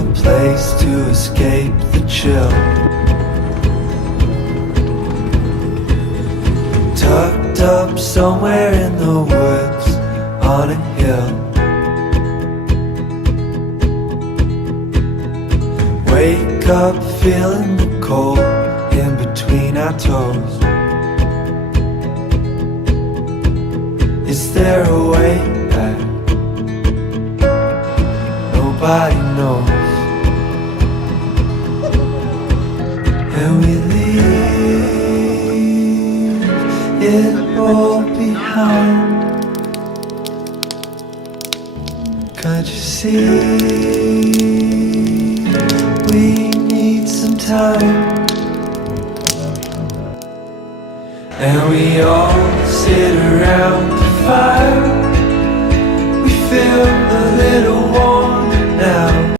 a place to escape the chill. Tucked up somewhere in the woods on a hill. Wake up feeling the cold in between our toes. Is there a way back? Nobody knows. And we leave it all behind. Can't you see? We need some time. And we all sit around the fire.